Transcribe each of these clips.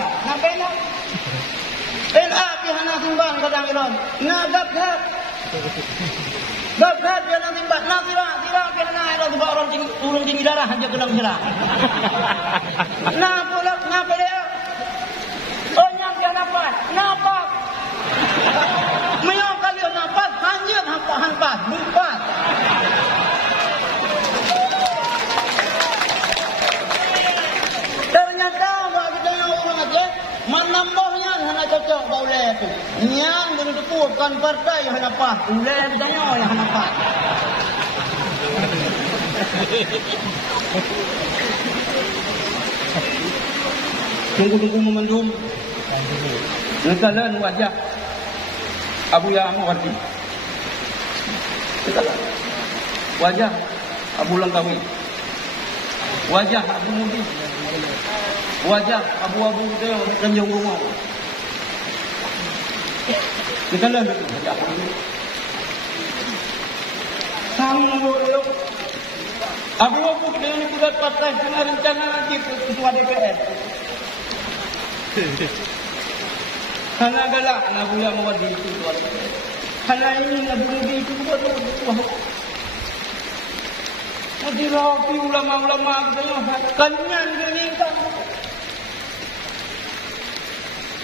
na pena. Pena pihana timbang kadang ilon. Na gabhat. Gabhat pihana timbang. Na tira pihana ilon tiba orang turun tinggi darah hanya kedang cerah. Na pulak na pena. Oh nyam dia napas. Napas. Menyok kali napas hanya hampas bupas. Menambahnya hana cocok boleh tu. Yang boleh dikuatkan partai yang hana pas. Boleh bertanya yang hana pas. Tunggu memendung. Nekalan wajah Abu Ya'mu Wardi. Wajah Abu Langkawi. Wajah Abu Mudi. Wajah abu-abu kita yang Tanjung Rumah. Kita lihat itu wajah ini. Sanggup abu-abu kita yang ikut partai punya rencana lagi ketua DPR. Karena galak Abu Ya'mu Wardi itu ketua DPR. Karena ini Abu Mudi itu ketua. Nanti rapi ulama-ulama kita yang kanyan ini kan.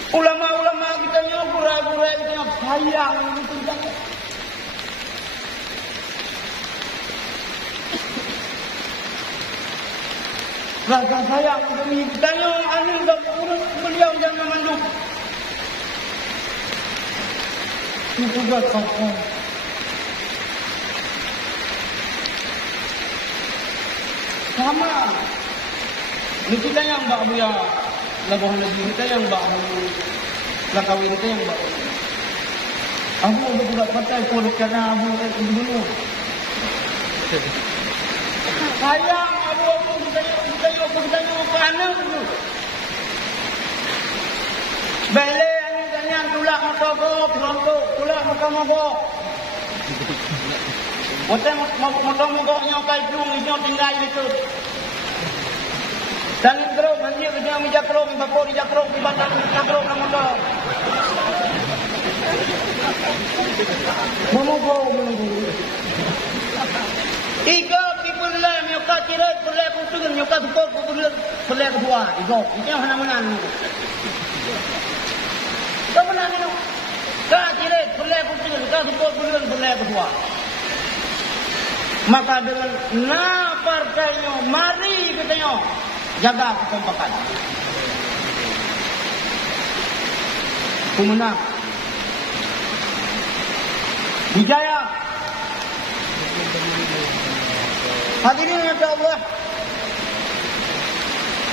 Ulama-ulama kita yang pura-pura kita yang sayang itu jangan. Rasa sayang demi kita yang anil dan urut beliau jangan mengandung. Itu juga kata. Sama. Ini kita yang Mbak Buya. Labuhan lagi kita yang Mbak Langkawi kita yang Mbak Abu budak partai politik karena Abu dulu. Sayang Abu kita mana dulu. Bele anu tanya tulak mokok, tulak mokok. Mokok nyokai dung itu tinggal itu. Dan terus nanti kita menjakro, bapor dijakro, dibatang jakro nama kau. Menunggu. Ika people lah, mereka kira perlu kutukan, mereka support perlu kedua. Itu yang mana. Kau mana ni? Kau kira perlu kutukan, mereka support perlu kedua. Maka dengan partainya, mari kita jaga kekompakan. Pemenang. Bijaya. Hadirin ya Allah.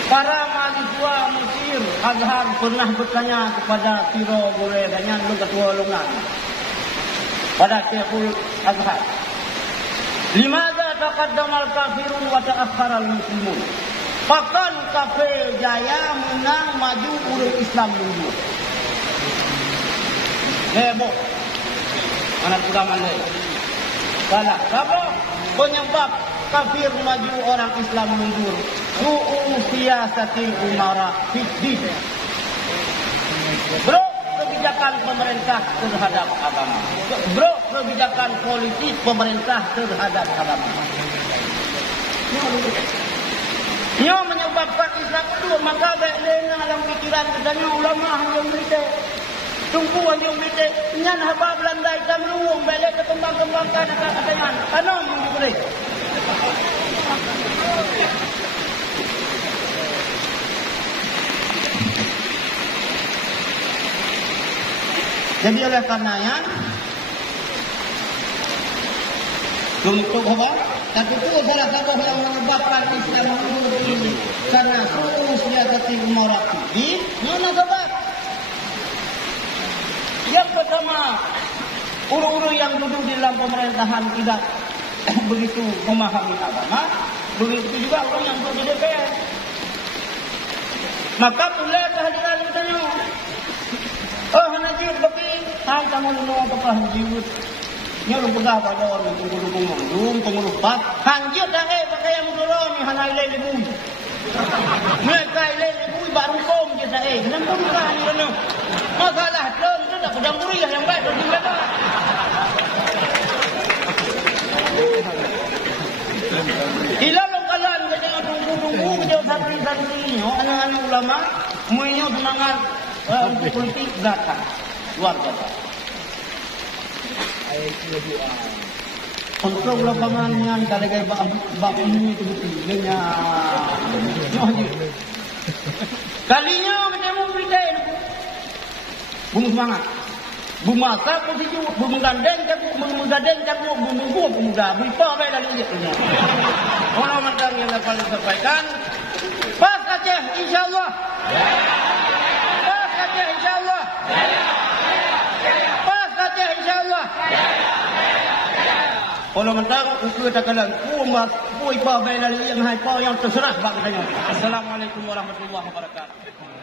Para mahasiswa Mesir Azhar pernah bertanya kepada Tiro Boleh Ganyan lu ketua lungan. Pada Syekhul Azhar. Limadza taqaddamal kafirun wa ta'akhkhara al-muslimun? Bahkan kafir jaya menang maju urut Islam mundur. Heboh. Anak ulama lain. Salah. Apa penyebab kafir maju orang Islam mundur? Su'u siyasatil umara fid. Bro, kebijakan pemerintah terhadap agama. Bro, kebijakan politik pemerintah terhadap agama. Ia menyebabkan Islam itu maka baik lena dalam pikiran katanya ulama yang berita tumpuan yang berita nyan haba Belanda hitam luung baik kembang-kembangkan katanya anom yang boleh. Jadi oleh karenanya untuk apa? Tapi itu salah satu yang menyebabkan Islam mundur ini karena suruh sejati umarat di mana sebab? Yang pertama, uru-uru yang duduk di dalam pemerintahan tidak begitu memahami agama, begitu juga orang yang duduk di DPR. Maka pula kehadiran katanya, oh najib bagi, hai kamu nunggu apa najib? Nya lu pegang pada orang tunggu-tunggu mendung, tunggu lupa. Hanjir dah pakai yang mudoro ni hanai le lebui. Mereka le lebui ba buat hukum je saya. Kenapa murah ni kena? Masalah term tu tak pedang buriah yang baik bagi mereka. Hilang kalan ke jangan tunggu-tunggu ke jauh santri-santri ni. Anak-anak ulama, semuanya semangat untuk politik belakang. Luar biasa. Kontrol lapangannya kalau gaya bab ini itu betul. Kalinya ketemu berita bung semangat. Bung masak pun sejuk, bung menggandeng cabut, bung nunggu pemuda. Berita baik dalam dia punya. Orang mentang yang dapat disampaikan. Pas Aceh insyaAllah. Pas Aceh insyaAllah. Pas Aceh insyaAllah. Kalau mentang ukur takalan ku ipa baik dalam yang hai pa yang terserah bang katanya. Assalamualaikum warahmatullahi wabarakatuh.